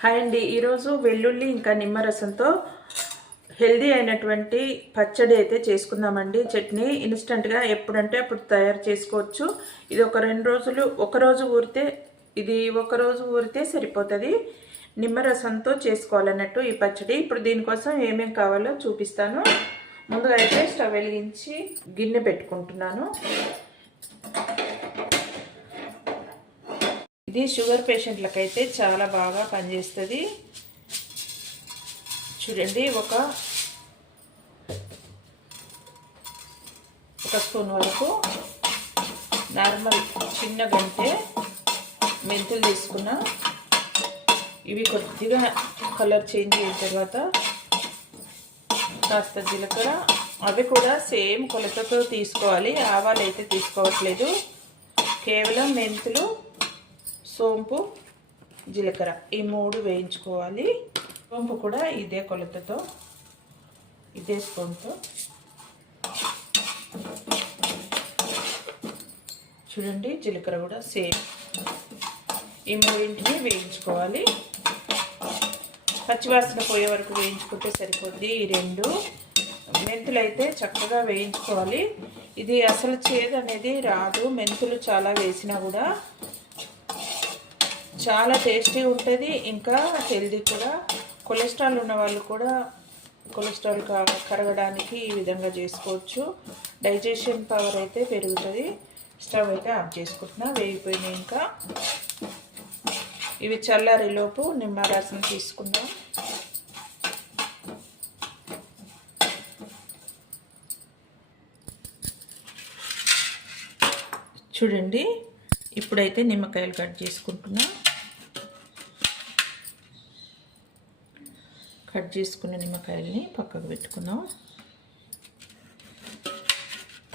Hi అండి. ఈరోజు వెల్లుల్లి ఇంకా నిమ్మరసంతో హెల్దీ అయినటువంటి పచ్చడి అయితే చేసుకుందామండి. చట్నీ ఇన్స్టెంట్గా ఎప్పుడంటే అప్పుడు తయారు చేసుకోవచ్చు. ఇది ఒక రెండు రోజులు ఒకరోజు ఊరితే ఇది ఒక రోజు ఊరితే సరిపోతుంది. నిమ్మరసంతో చేసుకోవాలన్నట్టు ఈ పచ్చడి. ఇప్పుడు దీనికోసం ఏమేమి కావాలో చూపిస్తాను. ముందుగా అయితే స్టవ్ వెలిగించి గిన్నె పెట్టుకుంటున్నాను. ఇది షుగర్ పేషెంట్లకైతే చాలా బాగా పనిచేస్తుంది. చూడండి ఒక ఒక స్పూన్ వరకు నార్మల్ చిన్న గంటే మెంతులు తీసుకున్న. ఇవి కొద్దిగా కలర్ చేంజ్ అయిన తర్వాత కాస్త జీలకర్ర. అవి కూడా సేమ్ కొలతతో తీసుకోవాలి. ఆవాలు అయితే తీసుకోవట్లేదు. కేవలం మెంతులు సోంపు జీలకర్ర ఈ మూడు వేయించుకోవాలి. సోంపు కూడా ఇదే కొలతతో ఇదే స్పూన్తో. చూడండి జీలకర్ర కూడా సేమ్. ఈ మూడింటిని వేయించుకోవాలి. పచ్చివాసన పోయే వరకు వేయించుకుంటే సరిపోద్ది ఈ రెండు. మెంతులు అయితే చక్కగా వేయించుకోవాలి. ఇది అసలు చేదు అనేది రాదు. మెంతులు చాలా వేసినా కూడా చాలా టేస్టీ ఉంటుంది. ఇంకా హెల్దీ కూడా. కొలెస్ట్రాల్ ఉన్న వాళ్ళు కూడా కొలెస్ట్రాల్ కరగడానికి ఈ విధంగా చేసుకోవచ్చు. డైజెషన్ పవర్ అయితే పెరుగుతుంది. స్టవ్ అయితే ఆఫ్ చేసుకుంటున్నా. వేగిపోయినాయి ఇంకా. ఇవి చల్లారిలోపు నిమ్మరసం తీసుకుందాం. చూడండి. ఇప్పుడైతే నిమ్మకాయలు కట్ చేసుకుంటున్నాం. కట్ చేసుకున్న నిమ్మకాయల్ని పక్కకు పెట్టుకుందాం.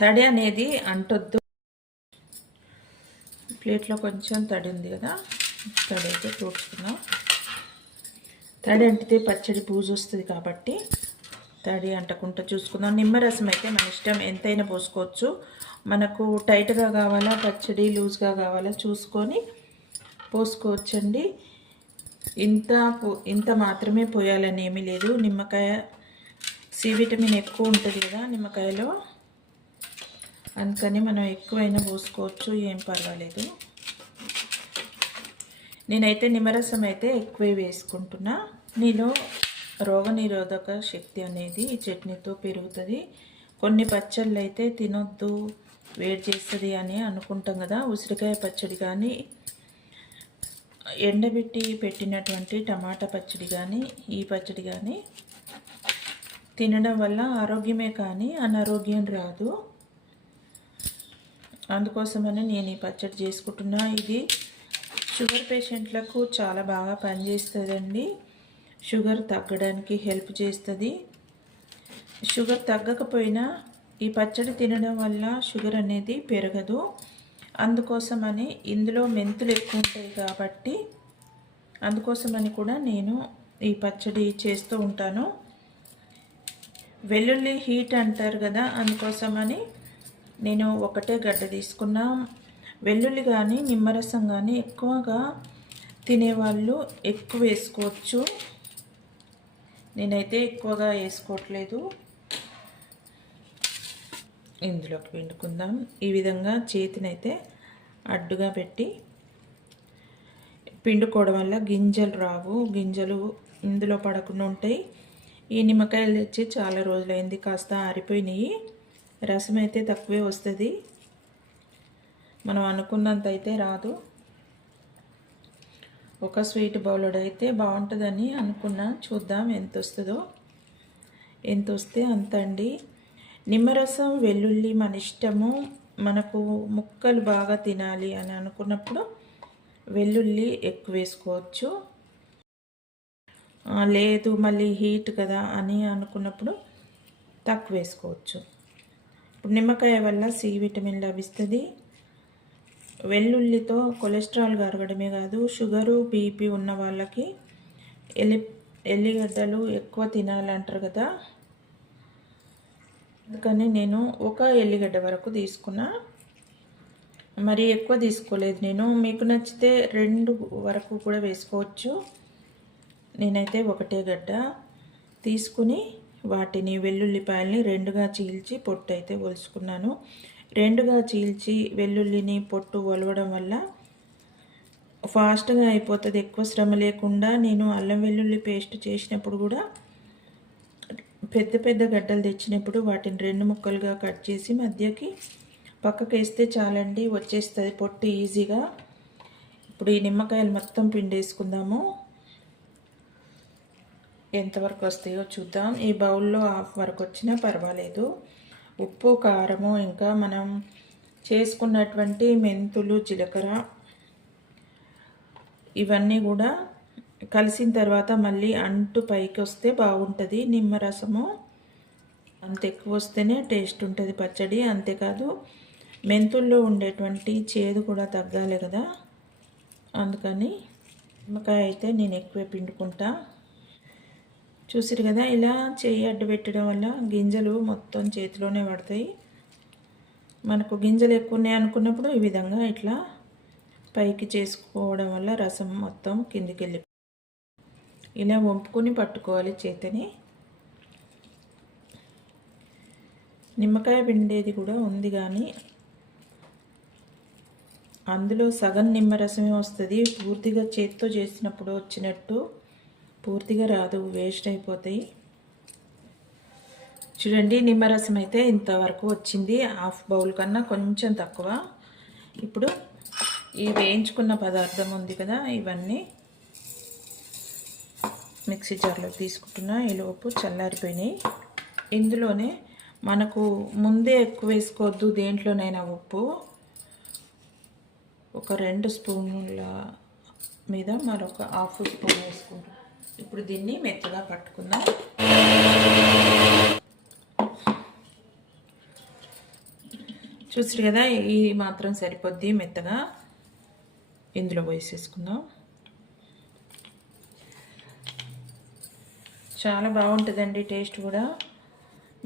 తడి అనేది అంటొద్దు. ప్లేట్లో కొంచెం తడి ఉంది కదా తడి అయితే తోడుచుకుందాం తడి అంటితే పచ్చడి పూజ వస్తుంది కాబట్టి తడి అంటకుండా చూసుకుందాం. నిమ్మరసం అయితే మన ఇష్టం ఎంతైనా పోసుకోవచ్చు. మనకు టైట్గా కావాలా పచ్చడి లూజ్గా కావాలా చూసుకొని పోసుకోవచ్చండి. ఇంత ఇంత మాత్రమే పోయాలని ఏమీ లేదు. నిమ్మకాయ సి విటమిన్ ఎక్కువ ఉంటుంది కదా నిమ్మకాయలో. అందుకని మనం ఎక్కువైనా పోసుకోవచ్చు ఏం పర్వాలేదు. నేనైతే నిమ్మరసం అయితే ఎక్కువే వేసుకుంటున్నా. నీలో రోగనిరోధక శక్తి అనేది ఈ చట్నీతో పెరుగుతుంది. కొన్ని పచ్చళ్ళు అయితే తినొద్దు వేడి చేస్తుంది అని అనుకుంటాం కదా. ఉసిరికాయ పచ్చడి కానీ ఎండబెట్టి పెట్టినటువంటి టమాటా పచ్చడి కానీ ఈ పచ్చడి కానీ తినడం వల్ల ఆరోగ్యమే కానీ అనారోగ్యం రాదు. అందుకోసమని నేను ఈ పచ్చడి చేసుకుంటున్నా. ఇది షుగర్ పేషెంట్లకు చాలా బాగా పనిచేస్తుందండి. షుగర్ తగ్గడానికి హెల్ప్ చేస్తుంది. షుగర్ తగ్గకపోయినా ఈ పచ్చడి తినడం వల్ల షుగర్ అనేది పెరగదు. అందుకోసమని ఇందులో మెంతులు ఎక్కువ ఉంటాయి కాబట్టి అందుకోసమని కూడా నేను ఈ పచ్చడి చేస్తూ ఉంటాను. వెల్లుల్లి హీట్ అంటారు కదా అందుకోసమని నేను ఒకటే గడ్డ తీసుకున్నా. వెల్లుల్లి కానీ నిమ్మరసం కానీ ఎక్కువగా తినేవాళ్ళు ఎక్కువ వేసుకోవచ్చు. నేనైతే ఎక్కువగా వేసుకోవట్లేదు. ఇందులోకి పిండుకుందాం ఈ విధంగా చేతినైతే అడ్డుగా పెట్టి పిండుకోవడం వల్ల గింజలు రావు. గింజలు ఇందులో పడకుండా ఉంటాయి. ఈ నిమ్మకాయలు తెచ్చి చాలా రోజులైంది కాస్త ఆరిపోయినాయి. రసం అయితే తక్కువే వస్తుంది. మనం అనుకున్నంత అయితే రాదు. ఒక స్వీట్ బౌలర్ అయితే బాగుంటుందని అనుకున్నా. చూద్దాం ఎంత వస్తుందో ఎంత వస్తే అంత అండి నిమ్మరసం వెల్లుల్లి మన ఇష్టము మనకు ముక్కలు బాగా తినాలి అని అనుకున్నప్పుడు వెల్లుల్లి ఎక్కువ వేసుకోవచ్చు. లేదు మళ్ళీ హీట్ కదా అని అనుకున్నప్పుడు తక్కువ వేసుకోవచ్చు. ఇప్పుడు నిమ్మకాయ వల్ల సి విటమిన్ లభిస్తుంది. వెల్లుల్లితో కొలెస్ట్రాల్ కరగడమే కాదు షుగరు బీపీ ఉన్న వాళ్ళకి ఎల్లి ఎల్లిగడ్డలు ఎక్కువ తినాలంటారు కదా. అందుకని నేను ఒక ఎల్లిగడ్డ వరకు తీసుకున్నా. మరి ఎక్కువ తీసుకోలేదు నేను. మీకు నచ్చితే రెండు వరకు కూడా వేసుకోవచ్చు. నేనైతే ఒకటే గడ్డ తీసుకుని వాటిని వెల్లుల్లిపాయల్ని రెండుగా చీల్చి పొట్టు అయితే ఒలుచుకున్నాను రెండుగా చీల్చి వెల్లుల్లిని పొట్టు ఒలవడం వల్ల ఫాస్ట్గా అయిపోతుంది. ఎక్కువ శ్రమ లేకుండా నేను అల్లం వెల్లుల్లి పేస్ట్ చేసినప్పుడు కూడా పెద్ద పెద్ద గడ్డలు తెచ్చినప్పుడు వాటిని రెండు ముక్కలుగా కట్ చేసి మధ్యకి పక్కకి వేస్తే చాలండి వచ్చేస్తుంది పొట్టు ఈజీగా. ఇప్పుడు ఈ నిమ్మకాయలు మొత్తం పిండేసుకుందాము. ఎంతవరకు వస్తాయో చూద్దాం. ఈ బౌల్లో హాఫ్ వరకు వచ్చినా పర్వాలేదు. ఉప్పు కారము ఇంకా మనం చేసుకున్నటువంటి మెంతులు జీలకర్ర ఇవన్నీ కూడా కలిసిన తర్వాత మళ్ళీ అంటు పైకి వస్తే బాగుంటుంది. నిమ్మరసము అంత ఎక్కువ వస్తేనే టేస్ట్ ఉంటుంది పచ్చడి. అంతేకాదు మెంతుల్లో ఉండేటువంటి చేదు కూడా తగ్గాలి కదా. అందుకని నిమ్మకాయ అయితే నేను ఎక్కువ పిండుకుంటా. చూసిరు కదా ఇలా చేయి అడ్డు పెట్టడం వల్ల గింజలు మొత్తం చేతిలోనే పడతాయి. మనకు గింజలు ఎక్కువ ఉన్నాయి అనుకున్నప్పుడు ఈ విధంగా ఇట్లా పైకి చేసుకోవడం వల్ల రసం మొత్తం కిందికి వెళ్ళి ఇలా వంపుకొని పట్టుకోవాలి చేతిని. నిమ్మకాయ పిండేది కూడా ఉంది కానీ అందులో సగం నిమ్మరసమే వస్తుంది. పూర్తిగా చేత్తో చేసినప్పుడు వచ్చినట్టు పూర్తిగా రాదు వేస్ట్ అయిపోతాయి. చూడండి నిమ్మరసం అయితే ఇంతవరకు వచ్చింది. హాఫ్ బౌల్ కన్నా కొంచెం తక్కువ. ఇప్పుడు ఈ వేయించుకున్న పదార్థం ఉంది కదా ఇవన్నీ మిక్సీ జార్లో తీసుకుంటున్నా. ఈలోపు చల్లారిపోయినాయి. ఇందులోనే మనకు ముందే ఎక్కువ వేసుకోవద్దు దేంట్లోనైనా ఉప్పు. ఒక రెండు స్పూన్ల మీద మరొక హాఫ్ స్పూన్ వేసుకుంటాం ఇప్పుడు దీన్ని మెత్తగా పట్టుకుందాం. చూసారు కదా ఈ మాత్రం సరిపోద్ది మెత్తగా. ఇందులో వేసేసుకుందాం. చాలా బాగుంటుందండి టేస్ట్ కూడా.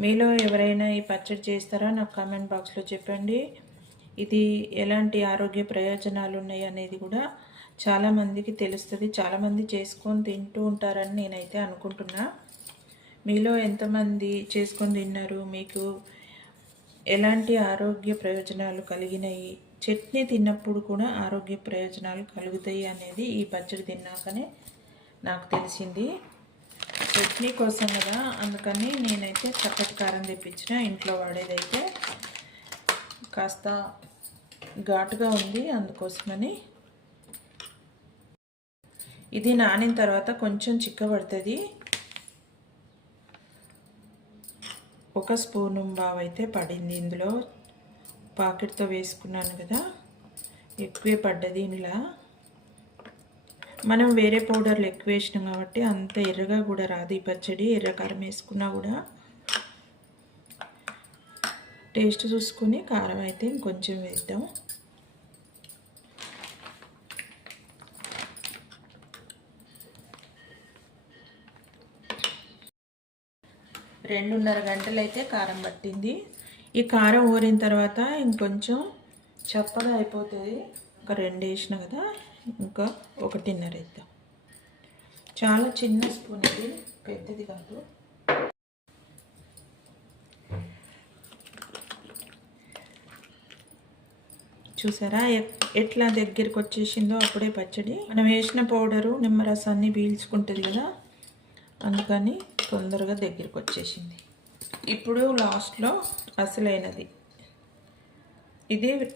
మీలో ఎవరైనా ఈ పచ్చడి చేస్తారా? నాకు కామెంట్ బాక్స్లో చెప్పండి. ఇది ఎలాంటి ఆరోగ్య ప్రయోజనాలు ఉన్నాయి అనేది కూడా చాలామందికి తెలుస్తుంది. చాలామంది చేసుకొని తింటూ ఉంటారని నేనైతే అనుకుంటున్నా. మీలో ఎంతమంది చేసుకొని తిన్నారు? మీకు ఎలాంటి ఆరోగ్య ప్రయోజనాలు కలిగినాయి? చట్నీ తిన్నప్పుడు కూడా ఆరోగ్య ప్రయోజనాలు కలుగుతాయి అనేది ఈ పచ్చడి తిన్నాకనే నాకు తెలిసింది. చట్నీ కోసం కదా అందుకని నేనైతే చక్కటి కారం తెప్పించిన ఇంట్లో వాడేదైతే కాస్త ఘాటుగా ఉంది అందుకోసమని. ఇది నానిన తర్వాత కొంచెం చిక్కబడుతుంది. ఒక స్పూను బావైతే పడింది ఇందులో. పాకెట్తో వేసుకున్నాను కదా ఎక్కువే పడ్డది ఇలా మనం వేరే పౌడర్లు ఎక్కువ వేసినాం కాబట్టి అంత ఎర్రగా కూడా రాదు ఈ పచ్చడి. ఎర్ర కారం వేసుకున్నా కూడా. టేస్ట్ చూసుకుని కారం అయితే ఇంకొంచెం వేద్దాం. రెండున్నర గంటలు అయితే కారం పట్టింది. ఈ కారం ఊరిన తర్వాత ఇంకొంచెం చప్పగా అయిపోతుంది. ఒక రెండు వేసిన కదా. ఇంకా ఒకటిన్నర వేద్దాం. చాలా చిన్న స్పూన్ ఇది పెద్దది కాదు. చూసారా? ఎట్లా దగ్గరికి వచ్చేసిందో అప్పుడే పచ్చడి. మనం వేసిన పౌడరు నిమ్మరసాన్ని పీల్చుకుంటుంది కదా? అందుకని తొందరగా దగ్గరికి వచ్చేసింది. ఇప్పుడు లాస్ట్లో అసలైనది. ఇది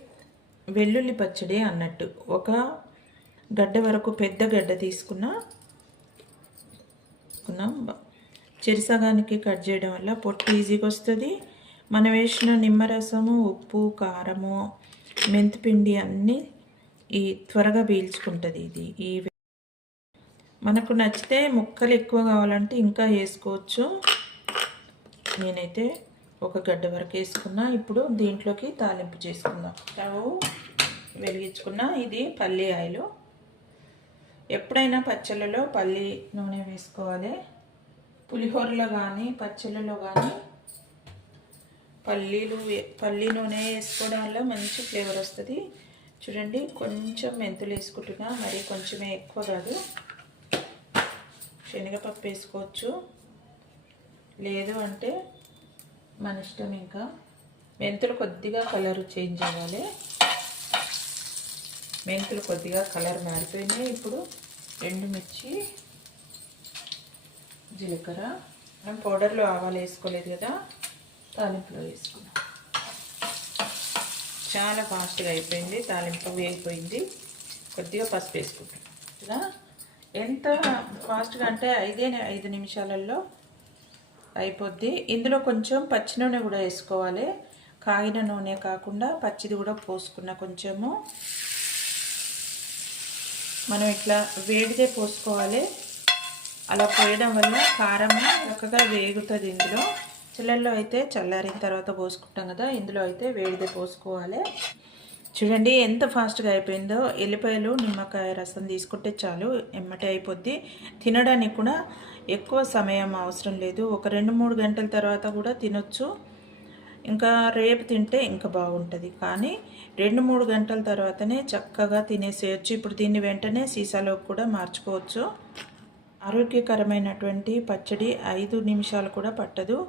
వెల్లుల్లి పచ్చడి అన్నట్టు. ఒక గడ్డ వరకు పెద్ద గడ్డ తీసుకున్నా చెరిసగానికి కట్ చేయడం వల్ల పొట్టు ఈజీగా వస్తుంది. మనం వేసిన నిమ్మరసము ఉప్పు కారము మెంతిపిండి అన్నీ ఈ త్వరగా పీల్చుకుంటుంది ఇది. ఈ మనకు నచ్చితే ముక్కలు ఎక్కువ కావాలంటే ఇంకా వేసుకోవచ్చు. నేనైతే ఒక గడ్డ వరకు వేసుకున్నా. ఇప్పుడు దీంట్లోకి తాలింపు చేసుకుందాం. స్టవ్ వెలిగించుకున్న. ఇది పల్లి ఆయిలు. ఎప్పుడైనా పచ్చళ్ళలో పల్లి నూనె వేసుకోవాలి. పులిహోరలో కానీ పచ్చళ్ళలో కానీ పల్లీలు పల్లి నూనె వేసుకోవడం వల్ల మంచి ఫ్లేవర్ వస్తుంది. చూడండి కొంచెం మెంతులు వేసుకుంటున్నా మరి కొంచెమే ఎక్కువ కాదు. శనగపప్పు వేసుకోవచ్చు. లేదు అంటే మన ఇష్టం ఇంకా. మెంతులు కొద్దిగా కలర్ చేంజ్ అవ్వాలి. మెంతులు కొద్దిగా కలర్ మారిపోయినాయి. ఇప్పుడు ఎండుమిర్చి జీలకర్ర. మనం పౌడర్లో ఆవాలు వేసుకోలేదు కదా తాలింపులో వేసుకున్నాం. చాలా ఫాస్ట్గా అయిపోయింది. తాలింపు వేగిపోయింది. కొద్దిగా పసుపు వేసుకుంటాం. కదా? ఎంత ఫాస్ట్గా అంటే ఐదే ఐదు నిమిషాలలో అయిపోద్ది. ఇందులో కొంచెం పచ్చి నూనె కూడా వేసుకోవాలి. కాగిన నూనె కాకుండా పచ్చిది కూడా పోసుకున్న కొంచెము. మనం ఇట్లా వేడిదే పోసుకోవాలి. అలా పోయడం వల్ల కారం చక్కగా వేగుతుంది ఇందులో. చిల్లల్లో అయితే చల్లారిన తర్వాత పోసుకుంటాం కదా ఇందులో అయితే వేడిదే పోసుకోవాలి. చూడండి ఎంత ఫాస్ట్గా అయిపోయిందో. ఎల్లిపాయలు నిమ్మకాయ రసం తీసుకుంటే చాలు ఎమ్మటే అయిపోద్ది. తినడానికి కూడా ఎక్కువ సమయం అవసరం లేదు. ఒక రెండు మూడు గంటల తర్వాత కూడా తినొచ్చు. ఇంకా రేపు తింటే ఇంకా బాగుంటుంది. కానీ రెండు మూడు గంటల తర్వాతనే చక్కగా తినేసేయచ్చు ఇప్పుడు దీన్ని వెంటనే సీసాలోకి కూడా మార్చుకోవచ్చు. ఆరోగ్యకరమైనటువంటి పచ్చడి ఐదు నిమిషాలు కూడా పట్టదు.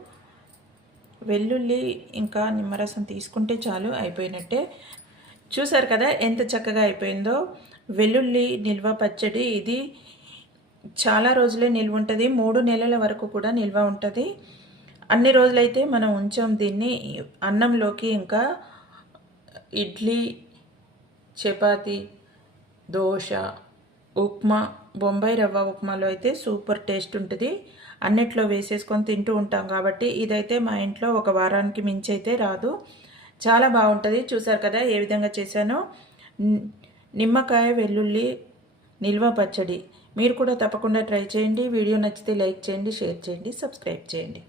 వెల్లుల్లి ఇంకా నిమ్మరసం తీసుకుంటే చాలు అయిపోయినట్టే. చూసారు కదా ఎంత చక్కగా అయిపోయిందో. వెల్లుల్లి నిల్వ పచ్చడి ఇది చాలా రోజులే నిల్వ ఉంటుంది. మూడు నెలల వరకు కూడా నిల్వ ఉంటుంది. అన్ని రోజులైతే మనం ఉంచాం దీన్ని. అన్నంలోకి ఇంకా ఇడ్లీ చపాతి దోశ ఉప్మా బొంబాయి రవ్వ ఉప్మాలో అయితే సూపర్ టేస్ట్ ఉంటుంది. అన్నిట్లో వేసేసుకొని తింటూ ఉంటాం కాబట్టి ఇదైతే మా ఇంట్లో ఒక వారానికి మించి అయితే రాదు. చాలా బాగుంటుంది. చూసారు కదా ఏ విధంగా చేశానో? నిమ్మకాయ వెల్లుల్లి నిల్వ పచ్చడి. మీరు కూడా తప్పకుండా ట్రై చేయండి. వీడియో నచ్చితే లైక్ చేయండి షేర్ చేయండి సబ్స్క్రైబ్ చేయండి.